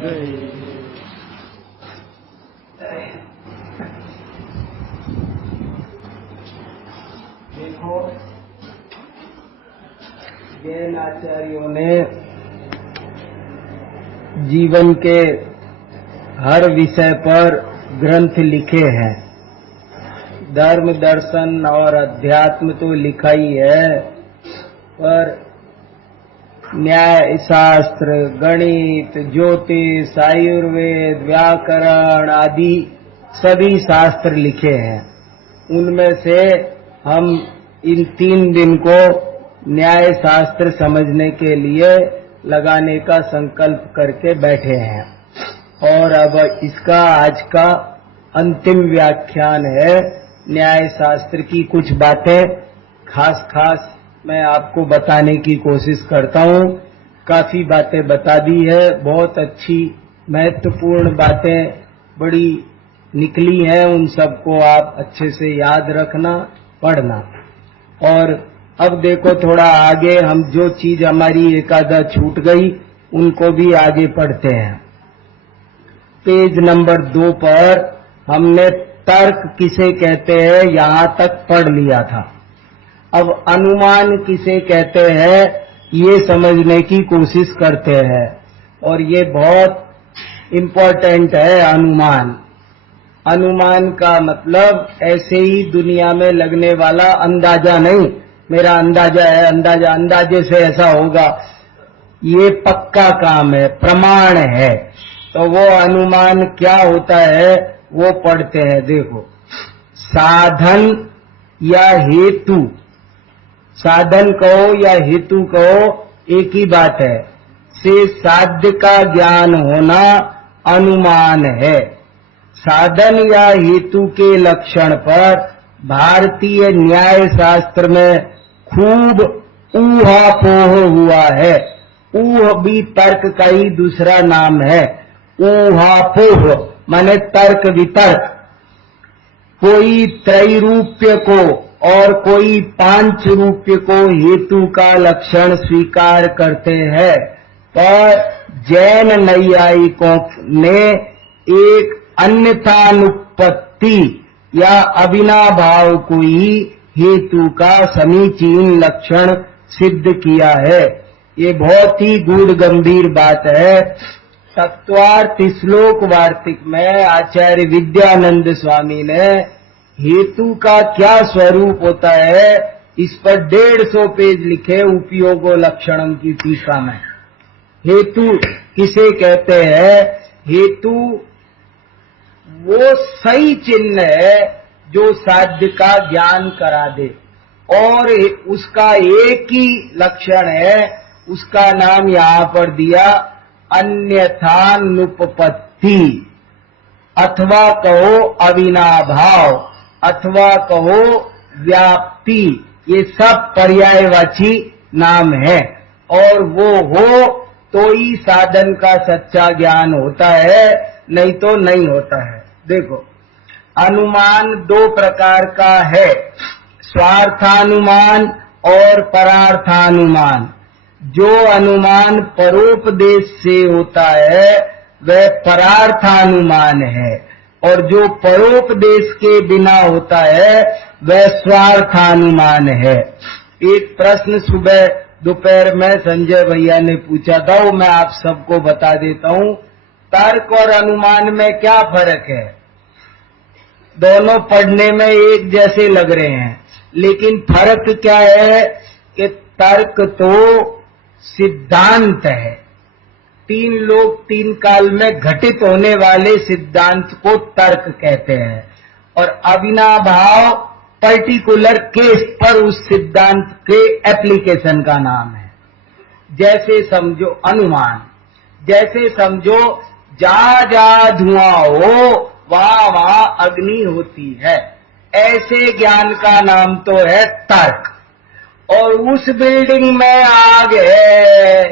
देखो, जैन आचार्यों ने जीवन के हर विषय पर ग्रंथ लिखे हैं। धर्म, दर्शन और अध्यात्म तो लिखा ही है, पर न्याय शास्त्र, गणित, ज्योतिष, आयुर्वेद, व्याकरण आदि सभी शास्त्र लिखे हैं। उनमें से हम इन 3 दिन को न्याय शास्त्र समझने के लिए लगाने का संकल्प करके बैठे हैं। और अब इसका आज का अंतिम व्याख्यान है। न्याय शास्त्र की कुछ बातें खास मैं आपको बताने की कोशिश करता हूँ। काफी बातें बता दी है, बहुत अच्छी महत्वपूर्ण बातें बड़ी निकली हैं। उन सबको आप अच्छे से याद रखना, पढ़ना। और अब देखो, थोड़ा आगे हम जो चीज हमारी एकादा छूट गई उनको भी आगे पढ़ते हैं। पेज नंबर 2 पर हमने तर्क किसे कहते हैं यहां तक पढ़ लिया था। अब अनुमान किसे कहते हैं ये समझने की कोशिश करते हैं, और ये बहुत इम्पोर्टेंट है। अनुमान का मतलब ऐसे ही दुनिया में लगने वाला अंदाजा नहीं, मेरा अंदाजा है, अंदाजे से ऐसा होगा, ये पक्का काम है, प्रमाण है। तो वो अनुमान क्या होता है वो पढ़ते हैं। देखो, साधन या हेतु, साधन कहो या हेतु कहो एक ही बात है, से साध्य का ज्ञान होना अनुमान है। साधन या हेतु के लक्षण पर भारतीय न्याय शास्त्र में खूब ऊहापोह हुआ है। ऊह भी तर्क का ही दूसरा नाम है। ऊहापोह माने तर्क वितर्क। कोई त्रैरूप्य को और कोई पांचरूप्य को हेतु का लक्षण स्वीकार करते हैं, पर जैन नैयायिकों ने एक अन्यथानुपत्ति या अविनाभाव को ही हेतु का समीचीन लक्षण सिद्ध किया है। ये बहुत ही गूढ़ गंभीर बात है। तत्वार्थ श्लोक वार्तिक में आचार्य विद्यानंद स्वामी ने हेतु का क्या स्वरूप होता है इस पर 150 पेज लिखे उपयोग लक्षणम की टीका में। हेतु किसे कहते हैं? हेतु वो सही चिन्ह है जो साध्य का ज्ञान करा दे, और उसका एक ही लक्षण है, उसका नाम यहाँ पर दिया अन्यथानुपपत्ति, अथवा कहो अविनाभाव, अथवा कहो व्याप्ति। ये सब पर्यायवाची नाम है, और वो हो तो ही साधन का सच्चा ज्ञान होता है, नहीं तो नहीं होता है। देखो, अनुमान 2 प्रकार का है, स्वार्थानुमान और परार्थानुमान। जो अनुमान परोपदेश से होता है वह परार्थानुमान है, और जो परोपदेश के बिना होता है वह स्वार्थानुमान है। एक प्रश्न सुबह दोपहर में संजय भैया ने पूछा था, वो मैं आप सबको बता देता हूँ। तर्क और अनुमान में क्या फर्क है? दोनों पढ़ने में एक जैसे लग रहे हैं, लेकिन फर्क क्या है कि तर्क तो सिद्धांत है। 3 लोग 3 काल में घटित होने वाले सिद्धांत को तर्क कहते हैं, और अविनाभाव पर्टिकुलर केस पर उस सिद्धांत के एप्लीकेशन का नाम है। जैसे समझो अनुमान, जैसे समझो जहां जहां धुआं हो वहां वहां अग्नि होती है, ऐसे ज्ञान का नाम तो है तर्क। और उस बिल्डिंग में आग है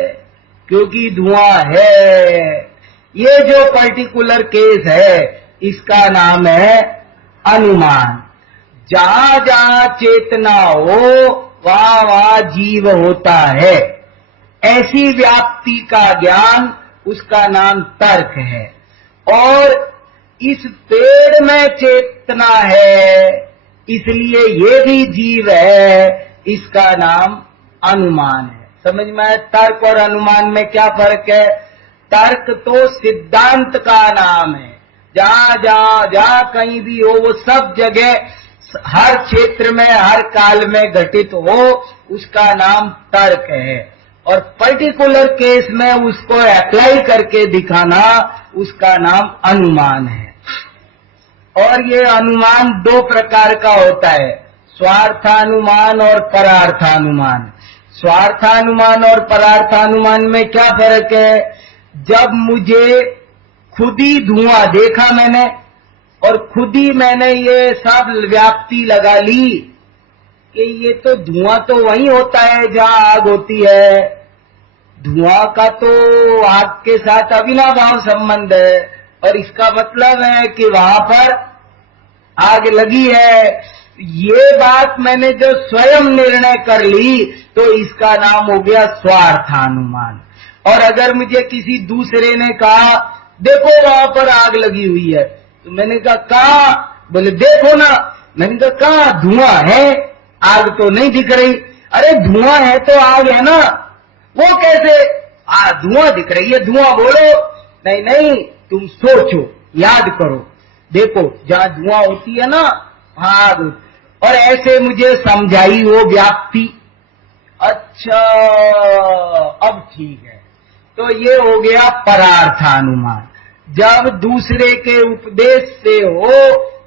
क्योंकि धुआं है, ये जो पर्टिकुलर केस है इसका नाम है अनुमान। जहां जहां चेतना हो वहां वहां जीव होता है, ऐसी व्याप्ति का ज्ञान उसका नाम तर्क है। और इस पेड़ में चेतना है, इसलिए ये भी जीव है, इसका नाम अनुमान है। समझ में आया? तर्क और अनुमान में क्या फर्क है? तर्क तो सिद्धांत का नाम है, जहां कहीं भी हो, वो सब जगह हर क्षेत्र में हर काल में घटित हो, उसका नाम तर्क है। और पर्टिकुलर केस में उसको अप्लाई करके दिखाना, उसका नाम अनुमान है। और ये अनुमान दो प्रकार का होता है, स्वार्थानुमान और परार्थानुमान। स्वार्थानुमान और परार्थानुमान में क्या फर्क है? जब मुझे खुद ही धुआं देखा मैंने, और खुद ही मैंने ये सब व्याप्ति लगा ली कि ये तो धुआं तो वही होता है जहां आग होती है, धुआं का तो आग के साथ अविनाभाव संबंध है, और इसका मतलब है कि वहां पर आग लगी है। ये बात मैंने जो स्वयं निर्णय कर ली, तो इसका नाम हो गया स्वार्थानुमान। और अगर मुझे किसी दूसरे ने कहा देखो वहां पर आग लगी हुई है, तो मैंने कहा कहां? बोले देखो ना। मैंने कहा कहां? धुआं है, आग तो नहीं दिख रही। अरे धुआं है तो आग है ना। वो कैसे? धुआं दिख रही है, धुआं बोलो। नहीं नहीं, तुम सोचो, याद करो, देखो जहां धुआं होती है ना, वहां आग होती। और ऐसे मुझे समझाई वो व्याप्ति। अच्छा, अब ठीक है। तो ये हो गया परार्थानुमान। जब दूसरे के उपदेश से हो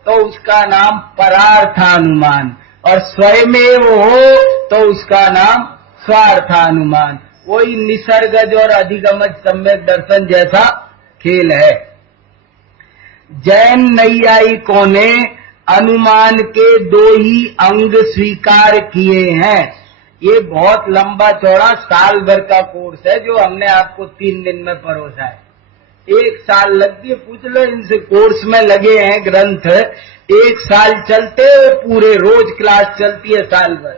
तो उसका नाम परार्थानुमान, और स्वयमेव हो तो उसका नाम स्वार्थानुमान। वही निसर्गज और अधिगमज सम्यक दर्शन जैसा खेल है। जैन नैयायिकों ने अनुमान के दो ही अंग स्वीकार किए हैं। ये बहुत लंबा चौड़ा साल भर का कोर्स है जो हमने आपको 3 दिन में परोसा है। 1 साल लग गए, पूछ लो इनसे, कोर्स में लगे हैं ग्रंथ 1 साल चलते, पूरे रोज क्लास चलती है साल भर,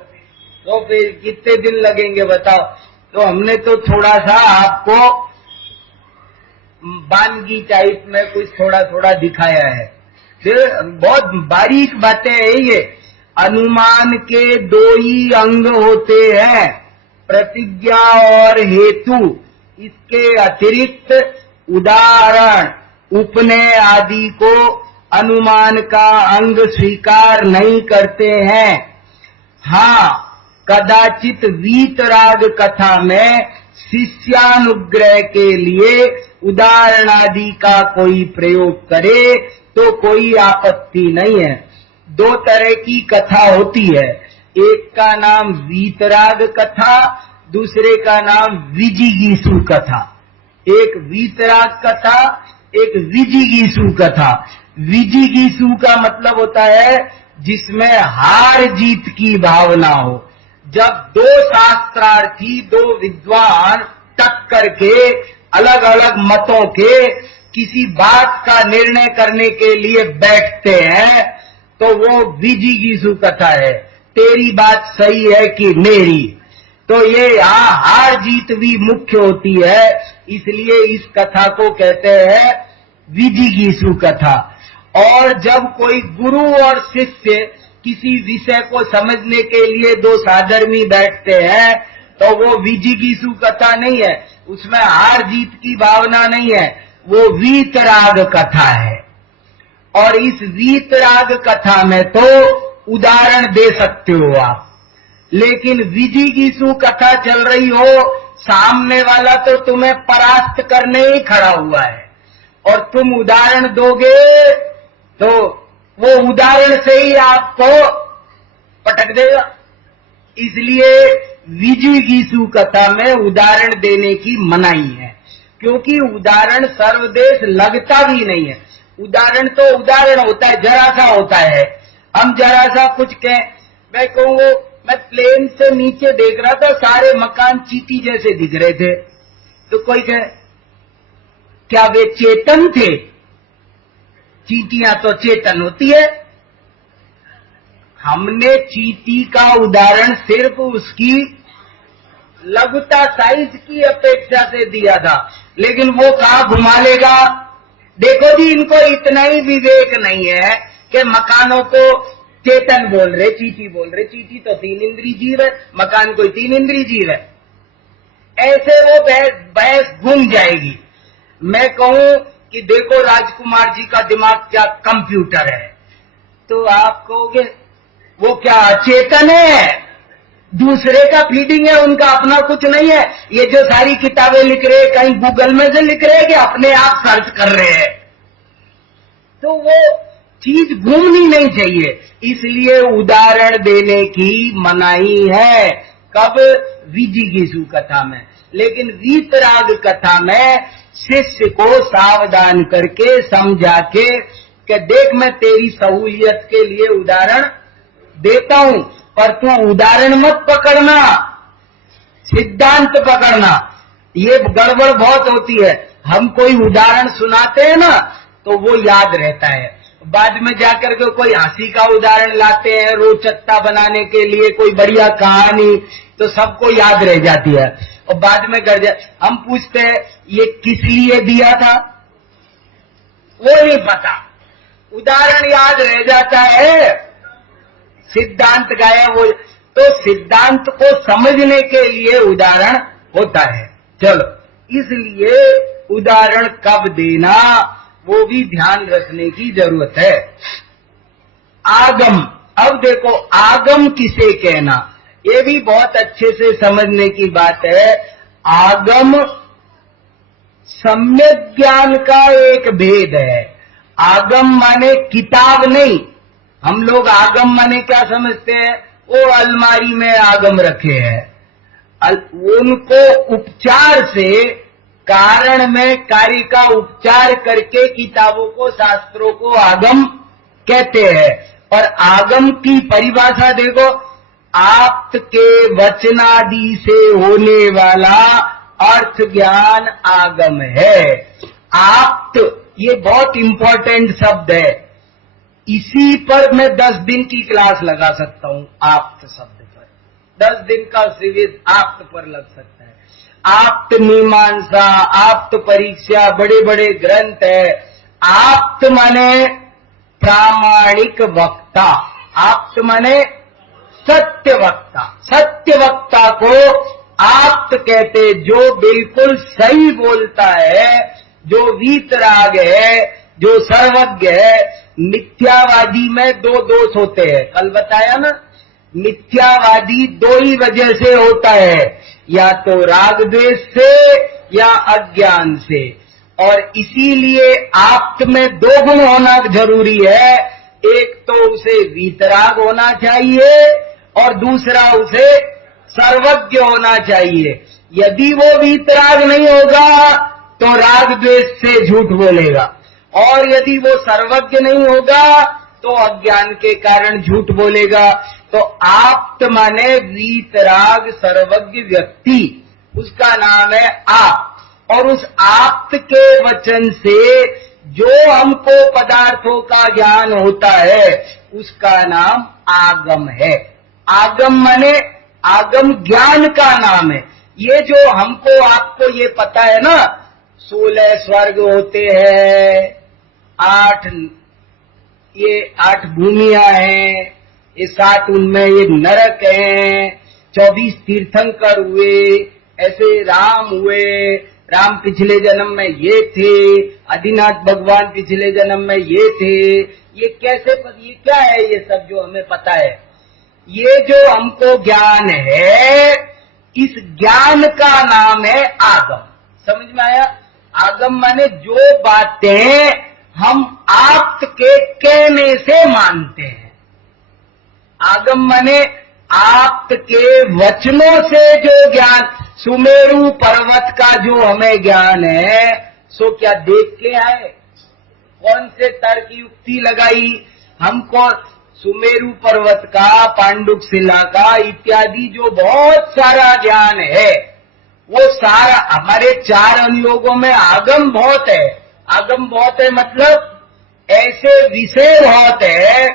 तो फिर कितने दिन लगेंगे बताओ। तो हमने तो थोड़ा सा आपको वानगी टाइप में कुछ थोड़ा थोड़ा दिखाया है। फिर बहुत बारीक बातें हैं ये। अनुमान के 2 ही अंग होते हैं, प्रतिज्ञा और हेतु। इसके अतिरिक्त उदाहरण, उपनय आदि को अनुमान का अंग स्वीकार नहीं करते हैं। हाँ, कदाचित वीतराग कथा में शिष्यानुग्रह के लिए उदाहरण आदि का कोई प्रयोग करे तो कोई आपत्ति नहीं है। 2 तरह की कथा होती है, एक का नाम वीतराग कथा, दूसरे का नाम विजिगीषु कथा। एक वीतराग कथा, एक विजिगीषु कथा। विजिगीषु का मतलब होता है जिसमें हार जीत की भावना हो। जब 2 शास्त्रार्थी, 2 विद्वान टक्कर के अलग अलग मतों के किसी बात का निर्णय करने के लिए बैठते हैं, तो वो विजिगीषु कथा है, तेरी बात सही है कि मेरी। तो ये यहाँ हार जीत भी मुख्य होती है, इसलिए इस कथा को कहते हैं विजिगीषु कथा। और जब कोई गुरु और शिष्य किसी विषय को समझने के लिए 2 साधर्मी बैठते हैं, तो वो विजिगीषु कथा नहीं है, उसमें हार जीत की भावना नहीं है, वो वीतराग कथा है। और इस वीतराग कथा में तो उदाहरण दे सकते हो आप, लेकिन विजिगीषु कथा चल रही हो, सामने वाला तो तुम्हें परास्त करने ही खड़ा हुआ है, और तुम उदाहरण दोगे तो वो उदाहरण से ही आपको पटक देगा। इसलिए विजिगीषु कथा में उदाहरण देने की मनाही है, क्योंकि उदाहरण सर्वदेश लगता भी नहीं है। उदाहरण तो उदाहरण होता है, जरा सा होता है। हम जरा सा कुछ कहें, मैं कहूँ मैं प्लेन से नीचे देख रहा था, सारे मकान चींटी जैसे दिख रहे थे, तो कोई कहे क्या वे चेतन थे? चींटियां तो चेतन होती है। हमने चींटी का उदाहरण सिर्फ उसकी लघुता साइज की अपेक्षा से दिया था, लेकिन वो कहाँ घुमा लेगा। देखो जी, इनको इतना ही विवेक नहीं है कि मकानों को चेतन बोल रहे, चींटी बोल रहे। चींटी तो 3 इंद्रिय जीव है, मकान कोई 3 इंद्रिय जीव है। ऐसे वो बहस घूम जाएगी। मैं कहूं कि देखो राजकुमार जी का दिमाग क्या कंप्यूटर है, तो आप कहोगे वो क्या अचेतन है, दूसरे का फीडिंग है, उनका अपना कुछ नहीं है। ये जो सारी किताबें लिख रहे हैं कहीं गूगल में से लिख रहे हैं कि अपने आप सर्च कर रहे हैं, तो वो चीज घूमनी नहीं चाहिए। इसलिए उदाहरण देने की मनाही है। कब? विजिगीषु कथा में। लेकिन वीतराग कथा में शिष्य को सावधान करके समझा के कि देख, मैं तेरी सहूलियत के लिए उदाहरण देता हूं, पर तू उदाहरण मत पकड़ना, सिद्धांत पकड़ना। ये गड़बड़ बहुत होती है। हम कोई उदाहरण सुनाते हैं ना तो वो याद रहता है, बाद में जाकर के कोई हंसी का उदाहरण लाते हैं रोचकता बनाने के लिए, कोई बढ़िया कहानी, तो सबको याद रह जाती है। और बाद में कर जाए, हम पूछते हैं ये किस लिए दिया था, वो नहीं पता, उदाहरण याद रह जाता है, सिद्धांत गायब हो। तो सिद्धांत को समझने के लिए उदाहरण होता है। चलो, इसलिए उदाहरण कब देना वो भी ध्यान रखने की जरूरत है। आगम, अब देखो आगम किसे कहना, ये भी बहुत अच्छे से समझने की बात है। आगम सम्यक ज्ञान का एक भेद है। आगम माने किताब नहीं। हम लोग आगम माने क्या समझते हैं, वो अलमारी में आगम रखे हैं। उनको उपचार से, कारण में कार्य का उपचार करके किताबों को, शास्त्रों को आगम कहते हैं। पर आगम की परिभाषा देखो, आप्त के वचनादि से होने वाला अर्थ ज्ञान आगम है। आप्त, ये बहुत इंपॉर्टेंट शब्द है। इसी पर मैं 10 दिन की क्लास लगा सकता हूं। आप्त शब्द पर 10 दिन का शिविर आप्त पर लग सकता है। आप्त मीमांसा, आप्त परीक्षा, बड़े बड़े ग्रंथ है। आप्त माने प्रामाणिक वक्ता, आप्त माने सत्य वक्ता। सत्य वक्ता को आप्त कहते, जो बिल्कुल सही बोलता है, जो वीतराग है, जो सर्वज्ञ है। मिथ्यावादी में 2 दोष होते हैं, कल बताया ना। मिथ्यावादी 2 ही वजह से होता है, या तो राग द्वेष से या अज्ञान से। और इसीलिए आप्त में 2 गुण होना जरूरी है। एक तो उसे वीतराग होना चाहिए और दूसरा उसे सर्वज्ञ होना चाहिए। यदि वो वीतराग नहीं होगा तो राग द्वेष से झूठ बोलेगा, और यदि वो सर्वज्ञ नहीं होगा तो अज्ञान के कारण झूठ बोलेगा। तो आप्त माने वीतराग सर्वज्ञ व्यक्ति, उसका नाम है आप्त। और उस आप्त के वचन से जो हमको पदार्थों का ज्ञान होता है उसका नाम आगम है। आगम माने, आगम ज्ञान का नाम है। ये जो हमको, आपको ये पता है ना, 16 स्वर्ग होते हैं, 8 भूमियां हैं, ये 7 उनमें ये नरक हैं, 24 तीर्थंकर हुए, ऐसे राम हुए, राम पिछले जन्म में ये थे, आदिनाथ भगवान पिछले जन्म में ये थे। ये कैसे, ये क्या है ये सब जो हमें पता है? ये जो हमको ज्ञान है, इस ज्ञान का नाम है आगम। समझ में आया? आगम माने जो बातें हम आप्त के कहने से मानते हैं। आगम माने आप्त के वचनों से जो ज्ञान, सुमेरु पर्वत का जो हमें ज्ञान है, सो क्या देख के आए? कौन से तर्क युक्ति लगाई हमको? सुमेरु पर्वत का, पांडुक शिला का इत्यादि जो बहुत सारा ज्ञान है, वो सारा हमारे 4 अनुयोगों में आगम बहुत है। आगम बहुत है मतलब ऐसे विषय बहुत है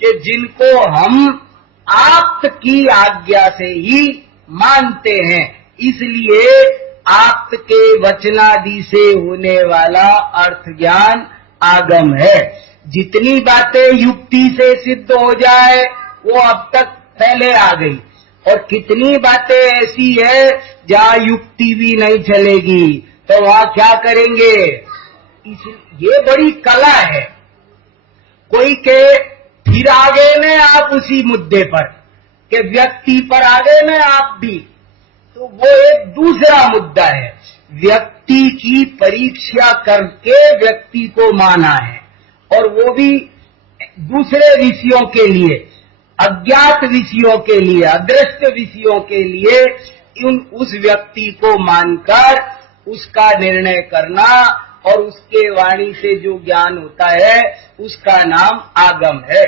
कि जिनको हम आप्त की आज्ञा से ही मानते हैं। इसलिए आप्त के वचनादि से होने वाला अर्थ ज्ञान आगम है। जितनी बातें युक्ति से सिद्ध हो जाए वो अब तक पहले आ गई, और कितनी बातें ऐसी है जहाँ युक्ति भी नहीं चलेगी, तो वहाँ क्या करेंगे? ये बड़ी कला है। कोई के फिर आ गए न आप उसी मुद्दे पर कि व्यक्ति पर आ गए न आप भी, तो वो एक दूसरा मुद्दा है। व्यक्ति की परीक्षा करके व्यक्ति को माना है, और वो भी दूसरे विषयों के लिए, अज्ञात विषयों के लिए, अदृष्ट विषयों के लिए उस व्यक्ति को मानकर उसका निर्णय करना, और उसके वाणी से जो ज्ञान होता है उसका नाम आगम है।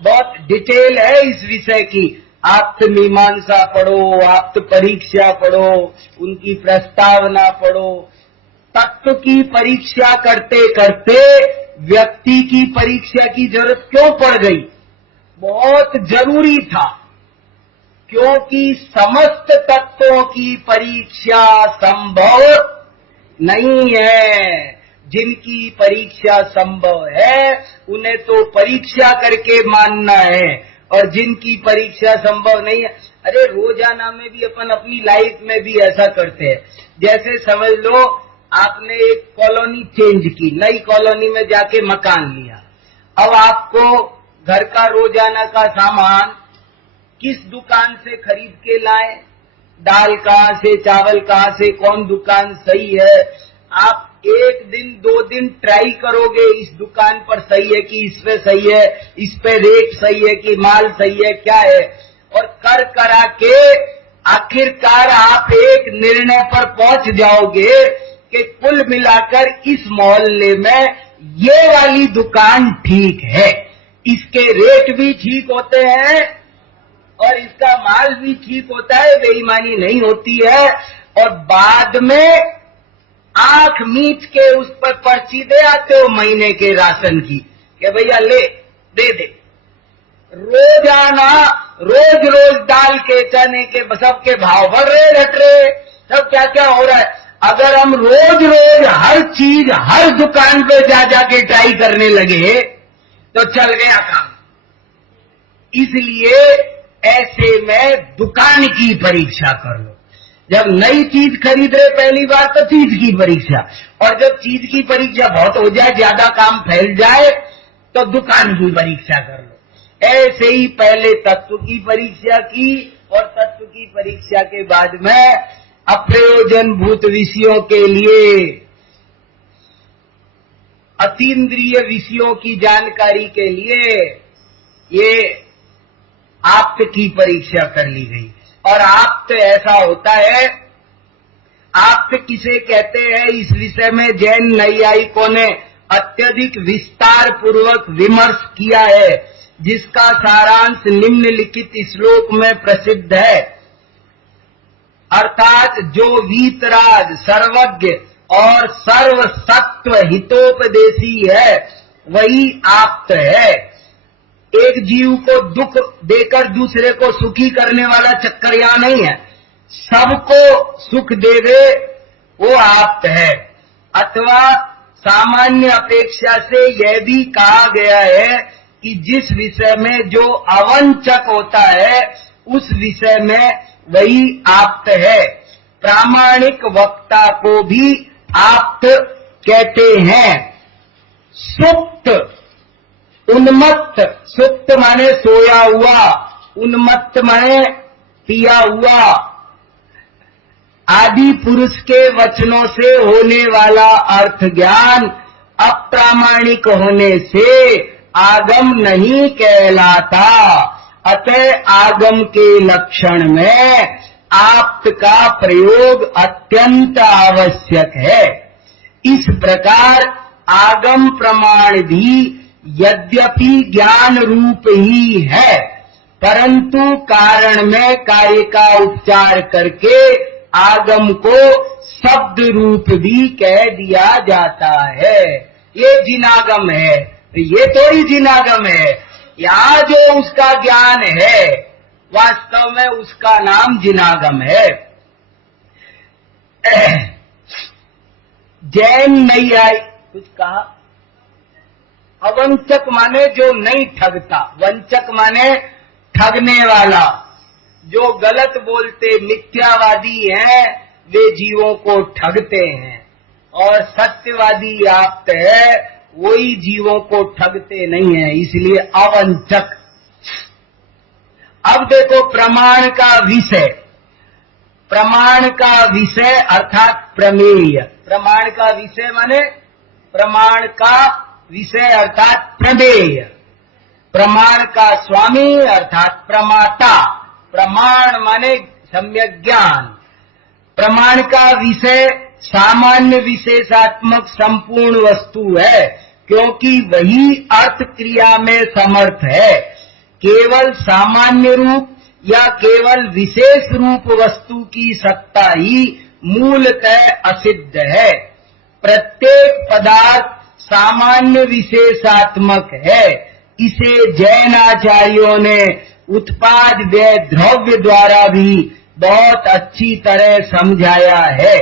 बहुत डिटेल है इस विषय की। आप्त मीमांसा पढ़ो, आप्त परीक्षा पढ़ो, उनकी प्रस्तावना पढ़ो। तत्व की परीक्षा करते करते व्यक्ति की परीक्षा की जरूरत क्यों पड़ गई? बहुत जरूरी था, क्योंकि समस्त तत्वों की परीक्षा संभव नहीं है। जिनकी परीक्षा संभव है उन्हें तो परीक्षा करके मानना है, और जिनकी परीक्षा संभव नहीं है, अरे रोजाना में भी अपन अपनी लाइफ में भी ऐसा करते हैं। जैसे समझ लो आपने एक कॉलोनी चेंज की, नई कॉलोनी में जाके मकान लिया। अब आपको घर का रोजाना का सामान किस दुकान से खरीद के लाए, दाल कहाँ से, चावल कहाँ से, कौन दुकान सही है, आप एक दिन दो दिन ट्राई करोगे इस दुकान पर सही है कि इस पे सही है, इस पे रेट सही है कि माल सही है, क्या है, और कर करा के आखिरकार आप एक निर्णय पर पहुंच जाओगे कि कुल मिलाकर इस मोहल्ले में ये वाली दुकान ठीक है, इसके रेट भी ठीक होते हैं और इसका माल भी ठीक होता है, बेईमानी नहीं होती है। और बाद में आंख मीच के उस पर पर्ची दे आते हो महीने के राशन की कि भैया ले दे दे। रोजाना रोज रोज दाल के, चने के, सबके भाव बढ़ रहे, घट रहे, सब क्या क्या हो रहा है। अगर हम रोज रोज हर चीज हर दुकान पे जा जाके ट्राई करने लगे तो चल गया काम। इसलिए ऐसे में दुकान की परीक्षा कर लो। जब नई चीज खरीद रहे पहली बार तो चीज की परीक्षा, और जब चीज की परीक्षा बहुत हो जाए, ज्यादा काम फैल जाए, तो दुकान की परीक्षा कर लो। ऐसे ही पहले तत्व की परीक्षा की, और तत्व की परीक्षा के बाद में अप्रयोजनभूत विषयों के लिए, अतीन्द्रिय विषयों की जानकारी के लिए ये आप्त की परीक्षा कर ली गई। और आप्त ऐसा होता है, आप्त किसे कहते हैं इस विषय में जैन नैयायिकों ने अत्यधिक विस्तार पूर्वक विमर्श किया है, जिसका सारांश निम्नलिखित श्लोक में प्रसिद्ध है। अर्थात जो वीतराग, सर्वज्ञ और सर्व सत्व हितोपदेशी है वही आप्त है। एक जीव को दुख देकर दूसरे को सुखी करने वाला चक्कर यहाँ नहीं है, सबको सुख देवे वो आप्त है। अथवा सामान्य अपेक्षा से यह भी कहा गया है कि जिस विषय में जो अवंचक होता है उस विषय में वही आप्त है। प्रामाणिक वक्ता को भी आप्त कहते हैं। सुप्त, उन्मत्त, सुप्त माने सोया हुआ, उन्मत्त माने पिया हुआ, आदि पुरुष के वचनों से होने वाला अर्थ ज्ञान अप्रामाणिक होने से आगम नहीं कहलाता। अतः आगम के लक्षण में आप्त का प्रयोग अत्यंत आवश्यक है। इस प्रकार आगम प्रमाण भी यद्यपि ज्ञान रूप ही है, परंतु कारण में कार्य का उपचार करके आगम को शब्द रूप भी कह दिया जाता है। ये जिनागम है, ये थोड़ी जिनागम है। यहाँ जो उसका ज्ञान है वास्तव में उसका नाम जिनागम है। जैन नहीं आई, कुछ कहा? अवंचक माने जो नहीं ठगता, वंचक माने ठगने वाला। जो गलत बोलते मिथ्यावादी हैं वे जीवों को ठगते हैं, और सत्यवादी आप है वही जीवों को ठगते नहीं है, इसलिए अवंचक। अब देखो प्रमाण का विषय, प्रमाण का विषय अर्थात प्रमेय। प्रमाण का विषय माने प्रमाण का विषय अर्थात प्रमेय। प्रमाण का स्वामी अर्थात प्रमाता। प्रमाण माने सम्यक ज्ञान। प्रमाण का विषय सामान्य विशेषात्मक संपूर्ण वस्तु है, क्योंकि वही अर्थ क्रिया में समर्थ है। केवल सामान्य रूप या केवल विशेष रूप वस्तु की सत्ता ही मूलतः असिद्ध है। प्रत्येक पदार्थ सामान्य विशेषात्मक है। इसे जैनाचार्यों ने उत्पाद व्यय द्रव्य द्वारा भी बहुत अच्छी तरह समझाया है।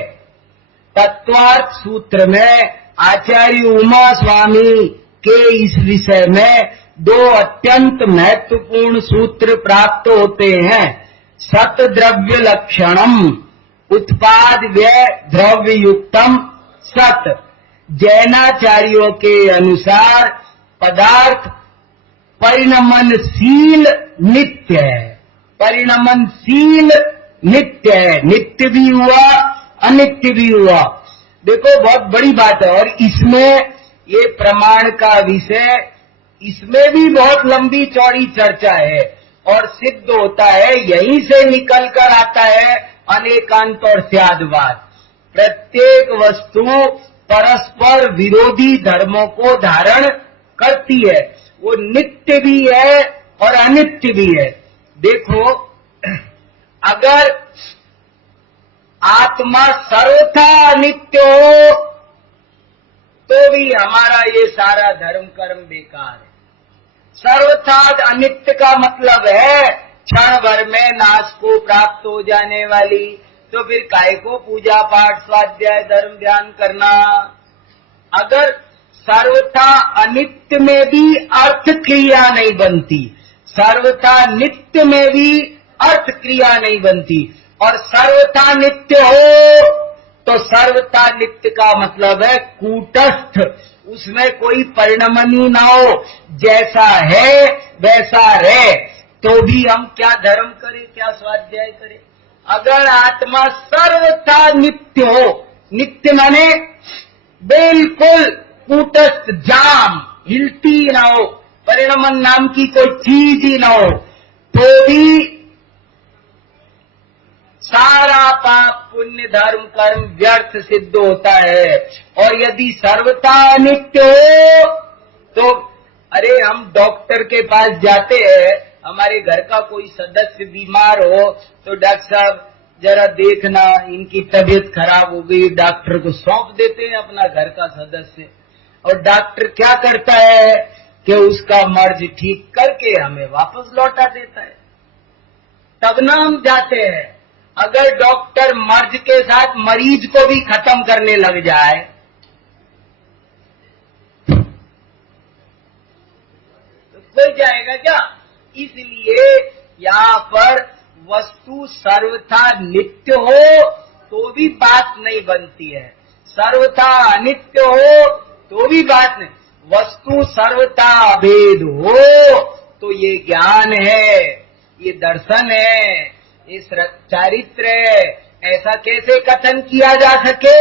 तत्वार्थ सूत्र में आचार्य उमा स्वामी के इस विषय में दो अत्यंत महत्वपूर्ण सूत्र प्राप्त होते हैं। सत द्रव्य लक्षणम उत्पाद व्यय द्रव्य युक्तम सत। जैनाचार्यों के अनुसार पदार्थ परिणमनशील नित्य है। परिणमनशील नित्य है, नित्य भी हुआ अनित्य भी हुआ। देखो बहुत बड़ी बात है। और इसमें ये प्रमाण का विषय, इसमें भी बहुत लंबी चौड़ी चर्चा है और सिद्ध होता है, यहीं से निकल कर आता है अनेकांत और स्यादवाद। प्रत्येक वस्तु परस्पर विरोधी धर्मों को धारण करती है। वो नित्य भी है और अनित्य भी है। देखो, अगर आत्मा सर्वथा अनित्य हो तो भी हमारा ये सारा धर्म कर्म बेकार है। सर्वथा अनित्य का मतलब है क्षण भर में नाश को प्राप्त हो जाने वाली, तो फिर काय को पूजा पाठ स्वाध्याय धर्म ध्यान करना। अगर सर्वथा अनित्य में भी अर्थ क्रिया नहीं बनती, सर्वथा नित्य में भी अर्थ क्रिया नहीं बनती, और सर्वथा नित्य हो तो सर्वथा नित्य का मतलब है कूटस्थ, उसमें कोई परिणमनी ना हो, जैसा है वैसा रहे, तो भी हम क्या धर्म करें, क्या स्वाध्याय करें। अगर आत्मा सर्वथा नित्य हो, नित्य माने बिल्कुल कूटस्थ जाम, हिलती ना हो, परिणमन नाम की कोई चीज ही ना हो, तो भी सारा पाप पुण्य धर्म कर्म व्यर्थ सिद्ध होता है। और यदि सर्वथा अनित्य हो तो, अरे हम डॉक्टर के पास जाते हैं, हमारे घर का कोई सदस्य बीमार हो तो डॉक्टर साहब जरा देखना इनकी तबीयत खराब हो गई, डॉक्टर को सौंप देते हैं अपना घर का सदस्य, और डॉक्टर क्या करता है कि उसका मर्ज ठीक करके हमें वापस लौटा देता है। तब ना हम जाते हैं। अगर डॉक्टर मर्ज के साथ मरीज को भी खत्म करने लग जाए तो कोई जाएगा क्या? इसलिए यहाँ पर वस्तु सर्वथा नित्य हो तो भी बात नहीं बनती है, सर्वथा अनित्य हो तो भी बात नहीं। वस्तु सर्वथा अभेद हो तो ये ज्ञान है, ये दर्शन है, ये चारित्र है। ऐसा कैसे कथन किया जा सके?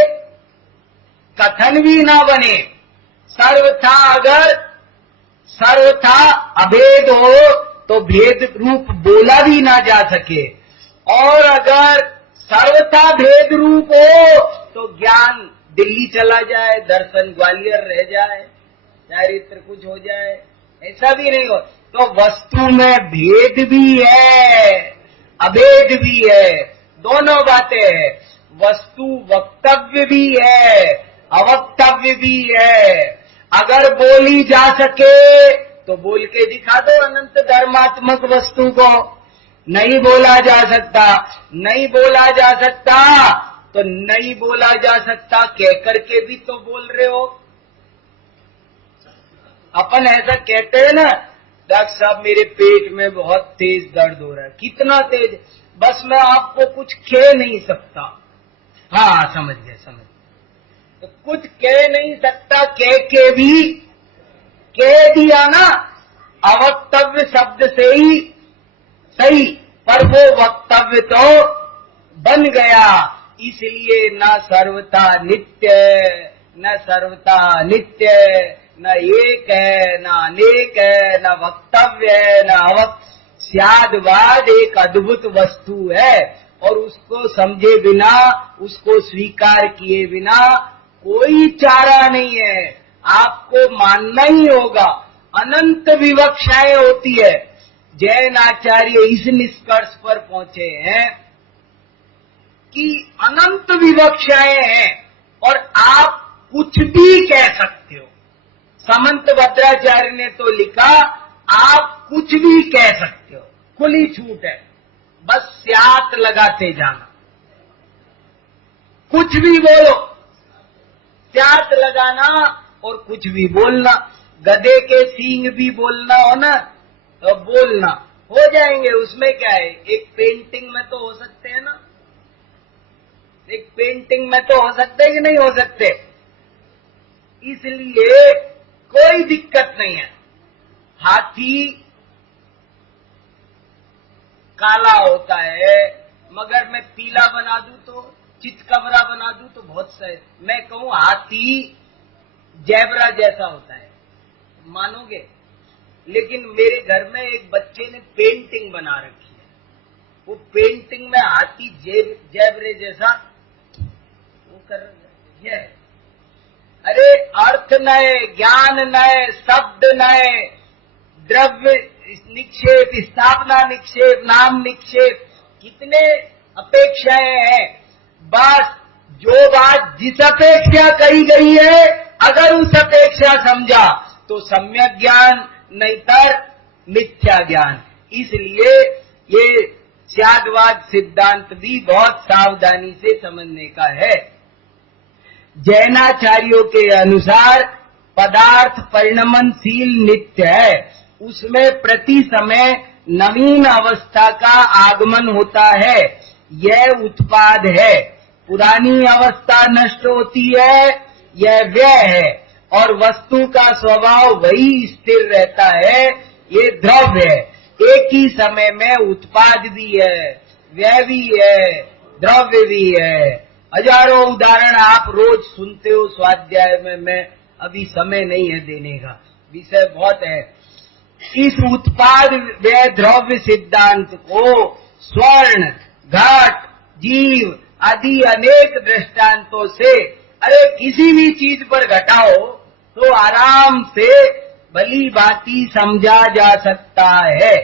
कथन भी ना बने। सर्वथा, अगर सर्वथा अभेद हो तो भेद रूप बोला भी ना जा सके, और अगर सर्वथा भेद रूप हो तो ज्ञान दिल्ली चला जाए, दर्शन ग्वालियर रह जाए, चारित्र कुछ हो जाए, ऐसा भी नहीं हो। तो वस्तु में भेद भी है अभेद भी है, दोनों बातें हैं। वस्तु वक्तव्य भी है अवक्तव्य भी है। अगर बोली जा सके तो बोल के दिखा दो अनंत धर्मात्मक वस्तु को, नहीं बोला जा सकता। नहीं बोला जा सकता तो नहीं बोला जा सकता कह करके भी तो बोल रहे हो। अपन ऐसा कहते हैं ना, डॉक्टर साहब मेरे पेट में बहुत तेज दर्द हो रहा है। कितना तेज? बस मैं आपको कुछ कह नहीं सकता। हाँ समझ गए, समझ गए। तो कुछ कह नहीं सकता, कह के भी कह दिया ना, अवक्तव्य शब्द से ही सही, पर वो वक्तव्य तो बन गया। इसलिए न सर्वथा नित्य, न सर्वथा नित्य, न एक है, न अनेक है, न वक्तव्य है, न अवक्त। स्यादवाद एक अद्भुत वस्तु है और उसको समझे बिना, उसको स्वीकार किए बिना कोई चारा नहीं है। आपको मानना ही होगा। अनंत विवक्षाएं होती है। जैन आचार्य इस निष्कर्ष पर पहुंचे हैं कि अनंत विवक्षाएं हैं और आप कुछ भी कह सकते हो। समंत भद्राचार्य ने तो लिखा, आप कुछ भी कह सकते हो, खुली छूट है, बस स्यात लगाते जाना। कुछ भी बोलो, स्यात लगाना और कुछ भी बोलना। गधे के सींग भी बोलना हो ना तो बोलना, हो जाएंगे। उसमें क्या है? एक पेंटिंग में तो हो सकते हैं ना, एक पेंटिंग में तो हो सकते हैं कि नहीं हो सकते। इसलिए कोई दिक्कत नहीं है। हाथी काला होता है, मगर मैं पीला बना दूं तो, चितकबरा बना दूं तो बहुत सही। मैं कहूं हाथी जैबरा जैसा होता है, मानोगे? लेकिन मेरे घर में एक बच्चे ने पेंटिंग बना रखी है, वो पेंटिंग में हाथी जैबरे जैसा वो कर रहा है। अरे अर्थ नए, ज्ञान नए, शब्द नए, द्रव्य निक्षेप, स्थापना निक्षेप, नाम निक्षेप, कितने अपेक्षाएं हैं। बस जो बात जिस अपेक्षा कही गई है, अगर उस अपेक्षा समझा तो सम्यक ज्ञान, नहीं तर मिथ्या ज्ञान। इसलिए ये स्यादवाद सिद्धांत भी बहुत सावधानी से समझने का है। जैनाचार्यों के अनुसार पदार्थ परिणमनशील नित्य है, उसमें प्रति समय नवीन अवस्था का आगमन होता है। यह उत्पाद है। पुरानी अवस्था नष्ट होती है, यह व्यय है, और वस्तु का स्वभाव वही स्थिर रहता है, ये द्रव्य है। एक ही समय में उत्पाद भी है, व्यय भी है, द्रव्य भी है। हजारों उदाहरण आप रोज सुनते हो स्वाध्याय में। मैं अभी समय नहीं है देने का, विषय बहुत है। इस उत्पाद व्यय द्रव्य सिद्धांत को स्वर्ण, घट, जीव आदि अनेक दृष्टांतों से, अरे किसी भी चीज पर घटाओ तो आराम से भली भांति समझा जा सकता है।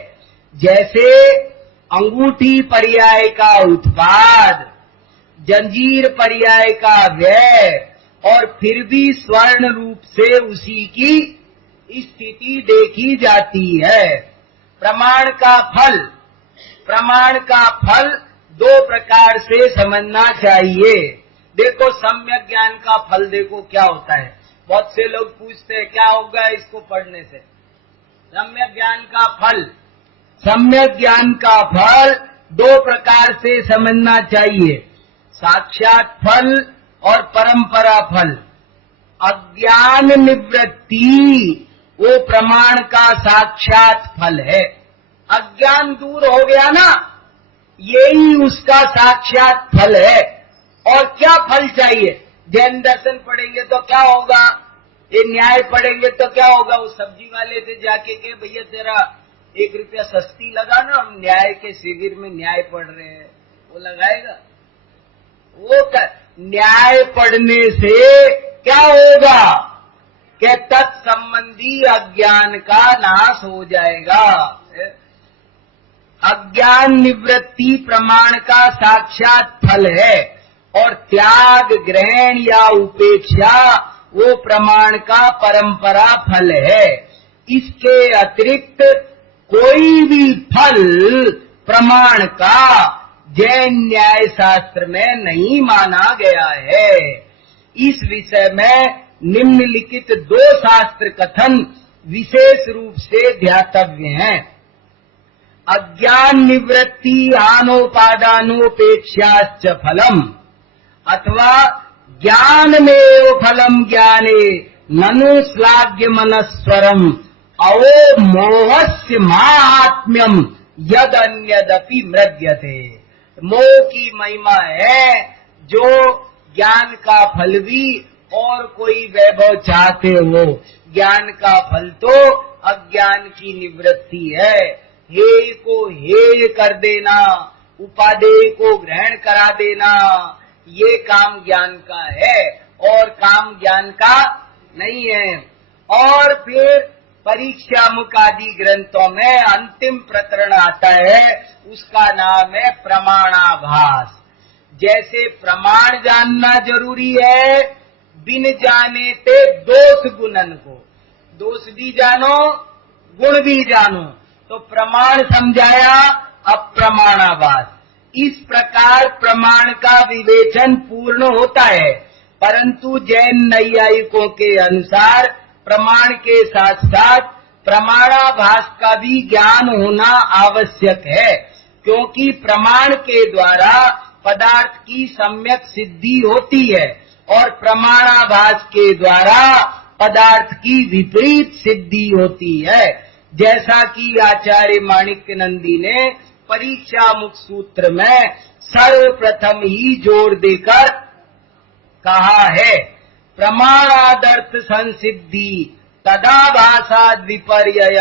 जैसे अंगूठी पर्याय का उत्पाद, जंजीर पर्याय का व्यय, और फिर भी स्वर्ण रूप से उसी की स्थिति देखी जाती है। प्रमाण का फल, प्रमाण का फल दो प्रकार से समझना चाहिए। देखो सम्यक ज्ञान का फल देखो क्या होता है। बहुत से लोग पूछते हैं क्या होगा इसको पढ़ने से। सम्यक ज्ञान का फल, सम्यक ज्ञान का फल दो प्रकार से समझना चाहिए, साक्षात फल और परंपरा फल। अज्ञान निवृत्ति वो प्रमाण का साक्षात फल है। अज्ञान दूर हो गया ना, यही उसका साक्षात फल है। और क्या फल चाहिए? जैन दर्शन पढ़ेंगे तो क्या होगा, ये न्याय पढ़ेंगे तो क्या होगा। उस सब्जी वाले से जाके के भैया तेरा 1 रुपया सस्ती लगा ना, हम न्याय के शिविर में न्याय पढ़ रहे हैं, वो लगाएगा? वो न्याय पढ़ने से क्या होगा कि तत्संबंधी अज्ञान का नाश हो जाएगा। अज्ञान निवृत्ति प्रमाण का साक्षात फल है, और त्याग, ग्रहण या उपेक्षा वो प्रमाण का परंपरा फल है। इसके अतिरिक्त कोई भी फल प्रमाण का जैन न्याय शास्त्र में नहीं माना गया है। इस विषय में निम्नलिखित 2 शास्त्र कथन विशेष रूप से ध्यातव्य हैं। अज्ञान निवृत्ति आनोपादानोपेक्षाश्च फलम अथवा ज्ञान में फलम ज्ञाने ननु श्लाघ्य मनस्वरम अवो मोहस्य महात्म्यम यद अन्यदपि मृग्यते। मोह की महिमा है जो ज्ञान का फल भी और कोई वैभव चाहते हो। ज्ञान का फल तो अज्ञान की निवृत्ति है। हेय को हेय कर देना, उपादेय को ग्रहण करा देना, ये काम ज्ञान का है और काम ज्ञान का नहीं है। और फिर परीक्षा मुख आदि ग्रंथों में अंतिम प्रकरण आता है, उसका नाम है प्रमाणाभास। जैसे प्रमाण जानना जरूरी है, बिन जाने ते दोष गुणन को, दोष भी जानो गुण भी जानो, तो प्रमाण समझाया। अब प्रमाणाभास, इस प्रकार प्रमाण का विवेचन पूर्ण होता है, परंतु जैन नैयायिकों के अनुसार प्रमाण के साथ साथ प्रमाणाभास का भी ज्ञान होना आवश्यक है, क्योंकि प्रमाण के द्वारा पदार्थ की सम्यक सिद्धि होती है और प्रमाणाभास के द्वारा पदार्थ की विपरीत सिद्धि होती है। जैसा कि आचार्य माणिक्य नंदी ने परीक्षा मुख सूत्र में सर्वप्रथम ही जोर देकर कहा है, प्रमाणादर्थ संसिद्धि तदाभासाद विपर्यय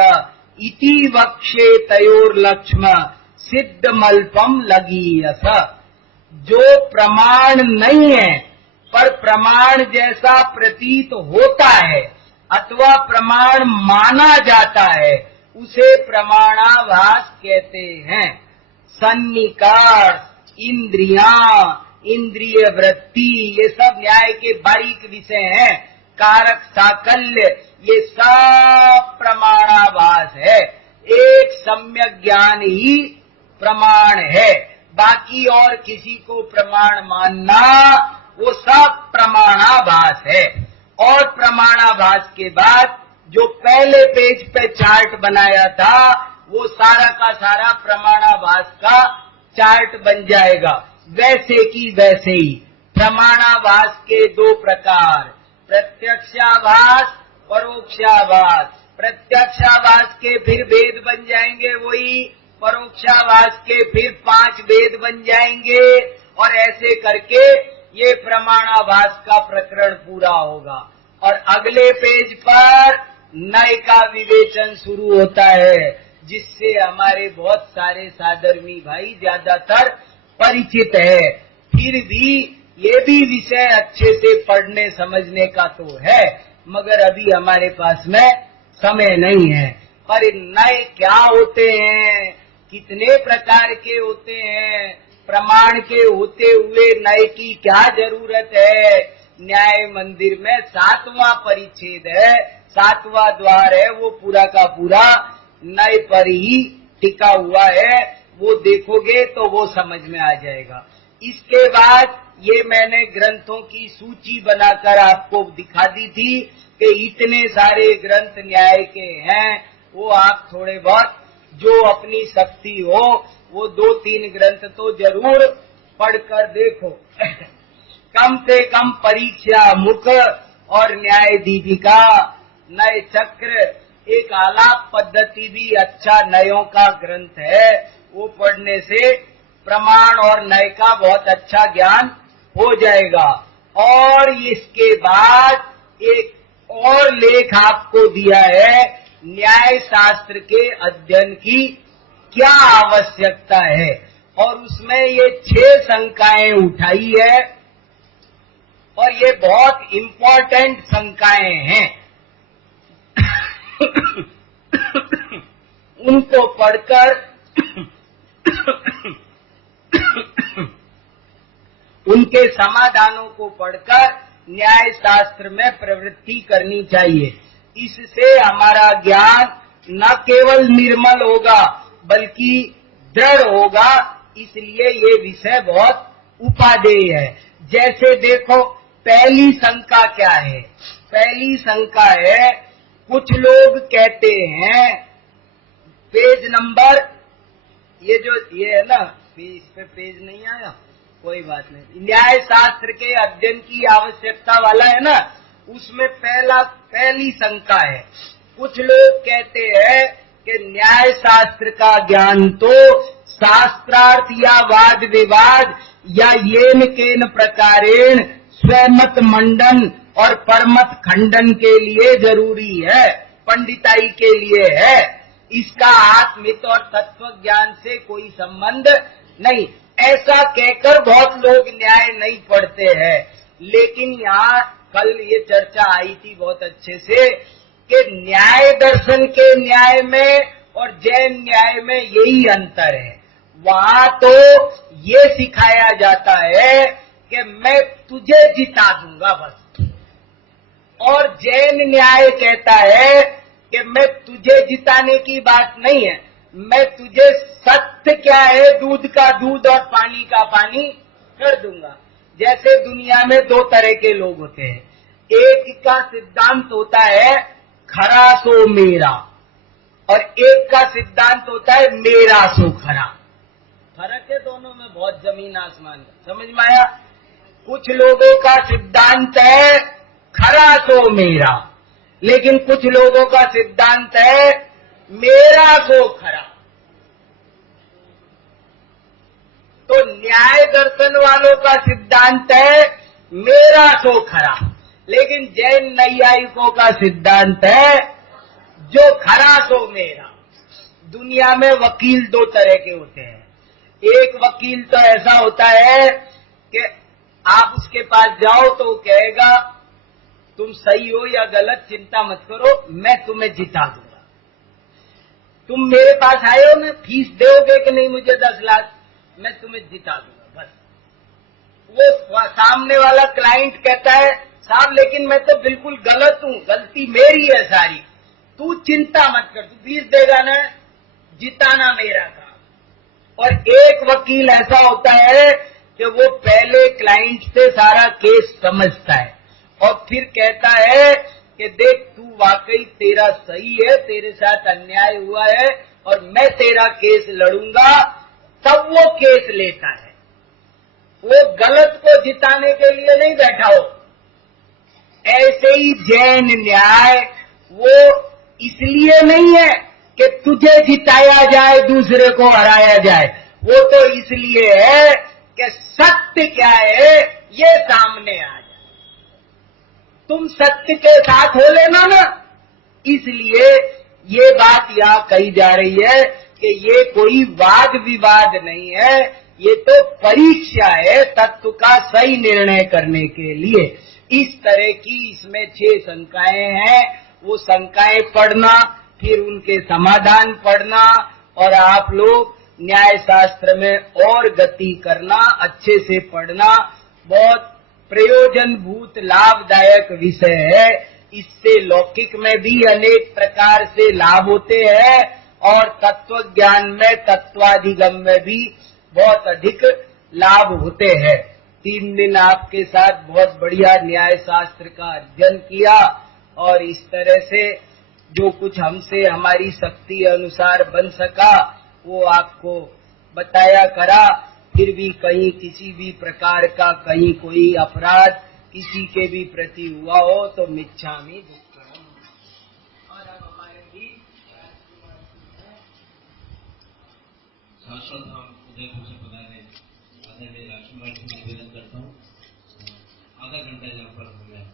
इति वक्षे तयोर लक्ष्म सिद्धमल्पम लगीयस। जो प्रमाण नहीं है पर प्रमाण जैसा प्रतीत होता है अथवा प्रमाण माना जाता है, उसे प्रमाणाभास कहते हैं। सन्निकर्ष, इंद्रियां, इंद्रिय वृत्ति, ये सब न्याय के बारीक विषय हैं। कारक साकल्य, ये सब प्रमाणाभास है। एक सम्यक ज्ञान ही प्रमाण है, बाकी और किसी को प्रमाण मानना वो सब प्रमाणाभास है। और प्रमाणाभास के बाद जो पहले पेज पे चार्ट बनाया था वो सारा का सारा प्रमाणाभास का चार्ट बन जाएगा। वैसे की वैसे ही प्रमाणाभास के 2 प्रकार, प्रत्यक्षाभास, परोक्षाभास। प्रत्यक्षाभास के फिर भेद बन जाएंगे वही, परोक्षाभास के फिर 5 भेद बन जाएंगे, और ऐसे करके ये प्रमाणाभास का प्रकरण पूरा होगा। और अगले पेज पर नय का विवेचन शुरू होता है, जिससे हमारे बहुत सारे साधर्मी भाई ज्यादातर परिचित है। फिर भी ये भी विषय अच्छे से पढ़ने समझने का तो है, मगर अभी हमारे पास में समय नहीं है। पर नय क्या होते हैं, कितने प्रकार के होते हैं, प्रमाण के होते हुए नय की क्या जरूरत है। न्याय मंदिर में 7वां परिच्छेद है, 7वां द्वार है, वो पूरा का पूरा नय पर ही टिका हुआ है। वो देखोगे तो वो समझ में आ जाएगा। इसके बाद ये मैंने ग्रंथों की सूची बनाकर आपको दिखा दी थी कि इतने सारे ग्रंथ न्याय के हैं। वो आप थोड़े बहुत जो अपनी शक्ति हो वो 2-3 ग्रंथ तो जरूर पढ़कर देखो। कम से कम परीक्षा मुख और न्याय दीपिका, नय चक्र, एक आलाप पद्धति भी अच्छा नयों का ग्रंथ है। वो पढ़ने से प्रमाण और नय का बहुत अच्छा ज्ञान हो जाएगा। और इसके बाद एक और लेख आपको दिया है, न्याय शास्त्र के अध्ययन की क्या आवश्यकता है, और उसमें ये 6 शंकाएं उठाई है, और ये बहुत इम्पोर्टेंट शंकाएं हैं। उनको पढ़कर उनके समाधानों को पढ़कर न्याय शास्त्र में प्रवृत्ति करनी चाहिए। इससे हमारा ज्ञान न केवल निर्मल होगा बल्कि दृढ़ होगा। इसलिए ये विषय बहुत उपादेय है। जैसे देखो, पहली शंका क्या है? पहली शंका है, कुछ लोग कहते हैं, पेज नंबर, ये है ना, इस पे पेज नहीं आया, कोई बात नहीं, न्याय शास्त्र के अध्ययन की आवश्यकता वाला है ना, उसमें पहली शंका है। कुछ लोग कहते हैं कि न्याय शास्त्र का ज्ञान तो शास्त्रार्थ या वाद विवाद या येन केन प्रकारेण स्वमत मंडन और परमत खंडन के लिए जरूरी है, पंडिताई के लिए है। इसका आत्मित और तत्व ज्ञान से कोई संबंध नहीं। ऐसा कहकर बहुत लोग न्याय नहीं पढ़ते हैं। लेकिन यहाँ कल ये चर्चा आई थी बहुत अच्छे से कि न्याय दर्शन के न्याय में और जैन न्याय में यही अंतर है। वहाँ तो ये सिखाया जाता है कि मैं तुझे जिता दूंगा बस, और जैन न्याय कहता है कि मैं तुझे जिताने की बात नहीं है, मैं तुझे सत्य क्या है, दूध का दूध और पानी का पानी कर दूंगा। जैसे दुनिया में दो तरह के लोग होते हैं, एक का सिद्धांत होता है खरा सो मेरा, और एक का सिद्धांत होता है मेरा सो खरा। फर्क है दोनों में, बहुत जमीन आसमान का, समझ में आया? कुछ लोगों का सिद्धांत है खरा सो मेरा, लेकिन कुछ लोगों का सिद्धांत है मेरा सो खरा। तो न्याय दर्शन वालों का सिद्धांत है मेरा सो खरा, लेकिन जैन नैयायिकों का सिद्धांत है जो खरा सो मेरा। दुनिया में वकील दो तरह के होते हैं। एक वकील तो ऐसा होता है कि आप उसके पास जाओ तो वो कहेगा तुम सही हो या गलत चिंता मत करो, मैं तुम्हें जिता दूंगा। तुम मेरे पास आए हो ना, फीस दोगे कि नहीं मुझे 10 लाख, मैं तुम्हें जिता दूंगा बस। वो सामने वाला क्लाइंट कहता है साहब लेकिन मैं तो बिल्कुल गलत हूँ, गलती मेरी है सारी, तू चिंता मत कर, तू फीस देगा ना, जिताना मेरा काम। और एक वकील ऐसा होता है कि वो पहले क्लाइंट से सारा केस समझता है और फिर कहता है कि देख तू वाकई तेरा सही है, तेरे साथ अन्याय हुआ है और मैं तेरा केस लड़ूंगा, तब वो केस लेता है। वो गलत को जिताने के लिए नहीं बैठा हो। ऐसे ही जैन न्याय वो इसलिए नहीं है कि तुझे जिताया जाए, दूसरे को हराया जाए, वो तो इसलिए है कि सत्य क्या है ये सामने आ जाए, तुम सत्य के साथ हो लेना ना। इसलिए ये बात यहाँ कही जा रही है कि ये कोई वाद विवाद नहीं है, ये तो परीक्षा है तत्व का सही निर्णय करने के लिए। इस तरह की इसमें 6 शंकाएं हैं, वो शंकाएं पढ़ना, फिर उनके समाधान पढ़ना, और आप लोग न्याय शास्त्र में और गति करना, अच्छे से पढ़ना, बहुत प्रयोजनभूत लाभदायक विषय है। इससे लौकिक में भी अनेक प्रकार से लाभ होते हैं और तत्व ज्ञान में, तत्वाधिगम में भी बहुत अधिक लाभ होते हैं। 3 दिन आपके साथ बहुत बढ़िया न्याय शास्त्र का अध्ययन किया और इस तरह से जो कुछ हमसे हमारी शक्ति अनुसार बन सका वो आपको बताया करा। फिर भी कहीं किसी भी प्रकार का कहीं कोई अपराध किसी के भी प्रति हुआ हो तो मिच्छामि दुक्कड़म। और अब हमारे भी शाश्वत धाम उदयपुर से पधारे आदरणीय राजकुमार जी निवेदन करता हूँ आधा घंटा यहाँ पर हमें